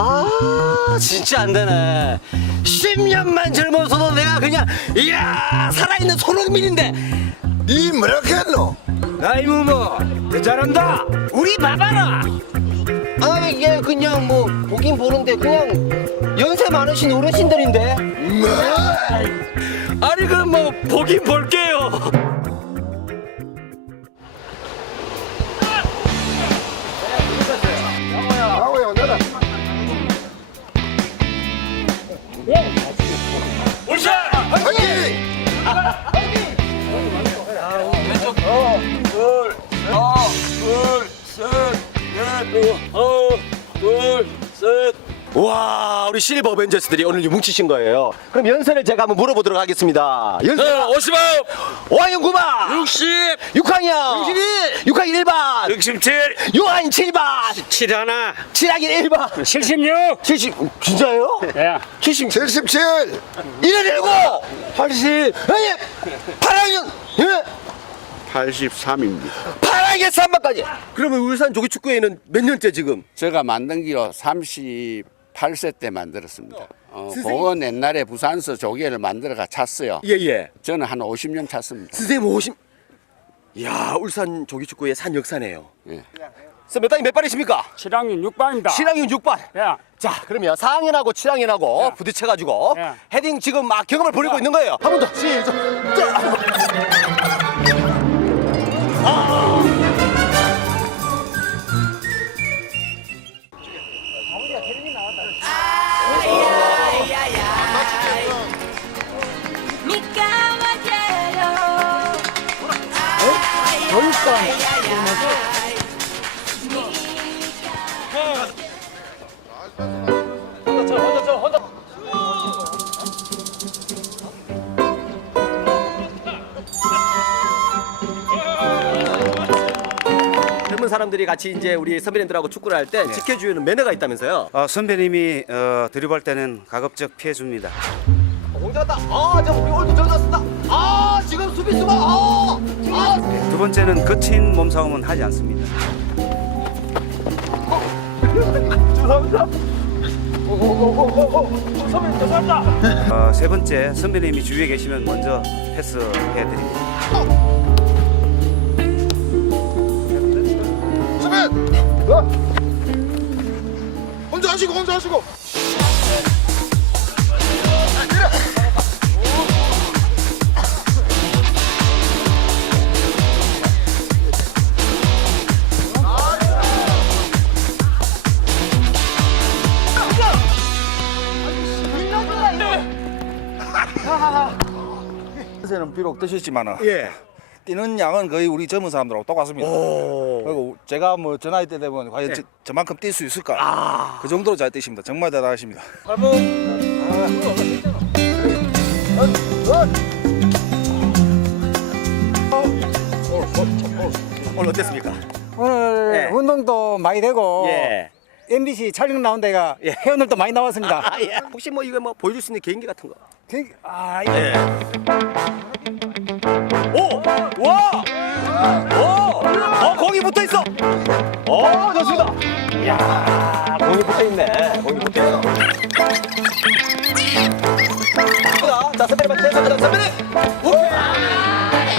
아 진짜 안 되네. 10년만 젊어서도 내가 그냥 이야 살아있는 손흥민인데. 니 뭐라 했노? 나이 무모 더 잘한다. 우리 봐봐라. 아 이게 그냥 뭐 보긴 보는데 그냥 연세 많으신 어르신들인데. 뭐? 아니 그럼 뭐 보긴 볼게요 와 우리 실버 어벤져스들이 오늘 뭉치신 거예요. 그럼 연세를 제가 한번 물어보도록 하겠습니다. 연세. 자, 50억 오한영 9반 60 육항이요 61. 6항이 1반 67 유한이 7반 7 하나. 7항이 1반 76 70 진짜요? 야 70 77 117 80 아니 8학년. 예? 83입니다. 8학년 3반까지. 그러면 울산 조기축구회는 몇 년째 지금? 제가 만든 기로 38세 때 만들었습니다. 어, 선생님. 그건 옛날에 부산서 조개를 만들어가 찼어요. 예 예 저는 한 50년 찼습니다. 선생님 50 이야 울산 조기축구회 산 역사네요 예. 선몇 단이 몇 반이십니까? 7학년 6반입니다 7학년 6반 야 자 그러면 4학년하고 7학년하고 야. 부딪혀가지고 야. 헤딩 지금 막 경험을 벌이고 있는 거예요 한 번 더 시작 젊은 사람들이 같이 이제 우리 선배님들하고 축구를 할 때 지켜주는 매너가 있다면서요 어, 선배님이 어, 드리블 때는 가급적 피해줍니다. 어, 갔다 아저 우리 올드 들어갔습니다 아 지금 수비수가 아, 아. 두 번째는 거친 몸싸움은 하지 않습니다. 선배님 죄송합니다 어, 세 번째 선배님이 주위에 계시면 먼저 패스해드립니다. 선배 어? 혼자 하시고 혼자 하시고 비록 뜨셨지만은 예. 뛰는 양은 거의 우리 젊은 사람들하고 똑같습니다. 오. 그리고 제가 뭐 저 나이 때 되면 과연 저, 저만큼 뛸 수 있을까? 그 정도로 잘 뛰십니다. 정말 대단하십니다. 오늘 어땠습니까? 오늘 예. 운동도 많이 되고 예. MBC 촬영 나온 데가 예. 회원들도 많이 나왔습니다. 아, 예. 혹시 뭐 이거 뭐 보여줄 수 있는 개인기 같은 거? 굉장히- 아, 이거 예. 오! 와! 오! 어, 공이 붙어 있어! 오, 좋습니다! 이야, 공이 붙어 있네. 공이 붙어 있어. 자, 자, 선배님한테 선배님, 선배님! 오케이!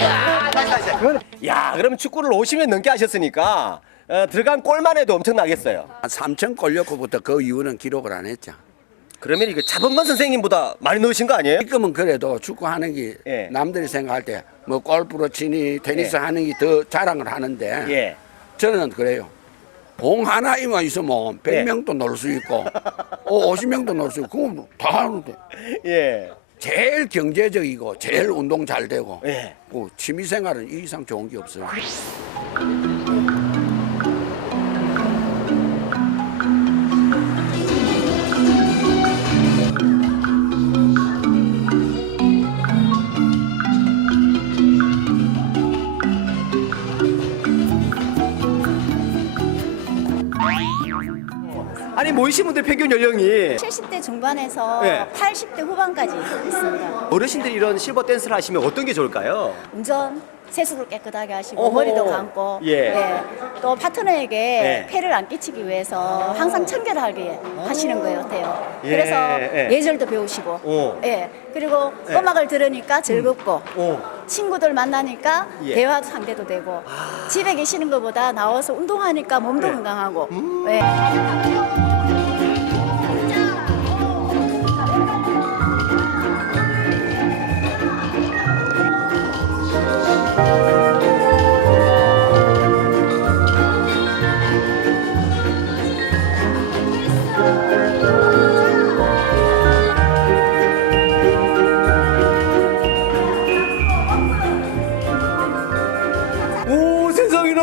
야, 다시, 다시. 야, 그러면 축구를 50년 넘게 하셨으니까 어, 들어간 골만 해도 엄청나겠어요. 한 3천 골렸고부터 그 이후는 기록을 안 했죠. 그러면 이거 자범건 선생님보다 많이 넣으신 거 아니에요? 지금은 그래도 축구하는 게 예. 남들이 생각할 때 뭐 골프로 치니 테니스 하는 게 더 자랑을 하는데 예. 저는 그래요. 공 하나이만 있으면 예. 100명도 놀 수 있고 어, 50명도 놀 수 있고 그건 다 하는데 예. 제일 경제적이고 제일 운동 잘 되고 예. 뭐 취미 생활은 이 이상 좋은 게 없어요. 아니 뭐 모이신 분들 평균 연령이 70대 중반에서 네. 80대 후반까지 있습니다. 어르신들이 이런 실버 댄스를 하시면 어떤 게 좋을까요? 운전 세수를 깨끗하게 하시고 어허. 머리도 감고 예. 예. 또 파트너에게 예. 폐를 안 끼치기 위해서 항상 청결하게 하시는 것 같아요. 예, 그래서 예. 예절도 배우시고 오. 예. 그리고 예. 음. 음악을 들으니까 즐겁고 오. 친구들 만나니까 예. 아. 대화도 상대도 되고 집에 계시는 것보다 나와서 운동하니까 몸도 네. 건강하고 음. 예.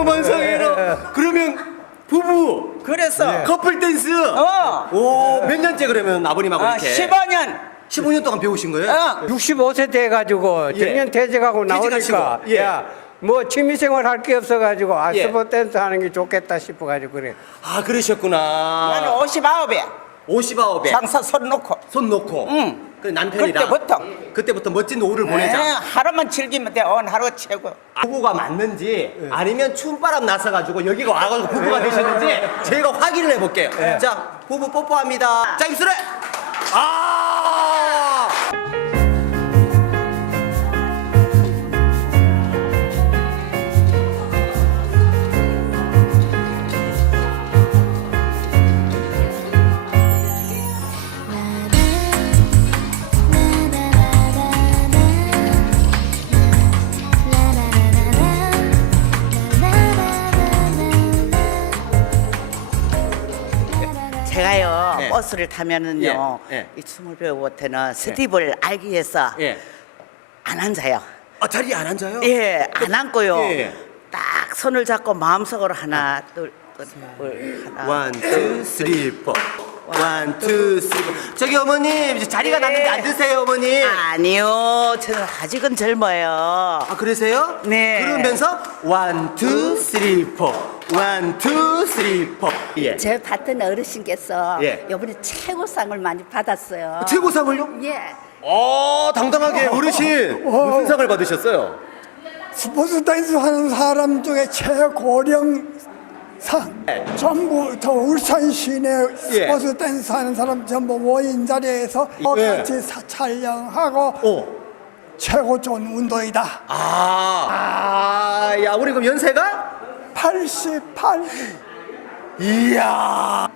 오 세상에나 만상에나 그러면 부부 그래서 커플 댄스 어. 오 몇 년째 그러면 아버님하고 아, 이렇게 15년 15년 동안 배우신 거예요? 어. 65세 돼가지고 예. 정년 퇴직하고 나오니까 퇴직하시고, 예. 야 뭐 취미생활 할 게 없어가지고 아 예. 스포 댄스 하는 게 좋겠다 싶어가지고 그래. 아 그러셨구나 나는 59에 59에 장사 손 놓고 손 놓고 응. 그 남편이랑 그때부터. 그때부터 멋진 노후를 에, 보내자. 하루만 즐기면 돼. 오늘 하루 최고. 부부가 맞는지 아니면 춤바람 나서가지고 여기가 와가지고 부부가 되셨는지 저희가 확인을 해볼게요. 자 부부 뽀뽀합니다. 자 입술에. 아 제가요 예. 버스를 타면은요 예, 예. 이 춤을 배우고 때는 스텝을 알기 위해서 예. 안 앉아요. 아, 자리에 안 앉아요? 예, 안 앉고요. 예. 딱 손을 잡고 마음속으로 하나 둘, 둘, 둘 하나. 원, 투, 쓰리, 포. 원, 투, 쓰리, 포. 저기 어머님, 이제 자리가 났는데 앉으세요, 어머니. 아니요, 저는 아직은 젊어요. 아, 그러세요? 네. 그러면서 원, 투, 쓰리, 포. 원, 투, 쓰리, 포. 예. 제 파트너 어르신께서 예. 이번에 최고상을 많이 받았어요. 최고상을요? 예. 어, 당당하게 어르신 무슨 상을 받으셨어요? 스포츠 댄스 하는 사람 중에 최고령 상 전부 저 울산 시내 예. 스포츠 댄스 하는 사람 전부 모인 자리에서 예. 같이 사- 촬영하고 어. 최고 좋은 운동이다. 아, 아, 야, 우리 그럼 연세가? 88 이야.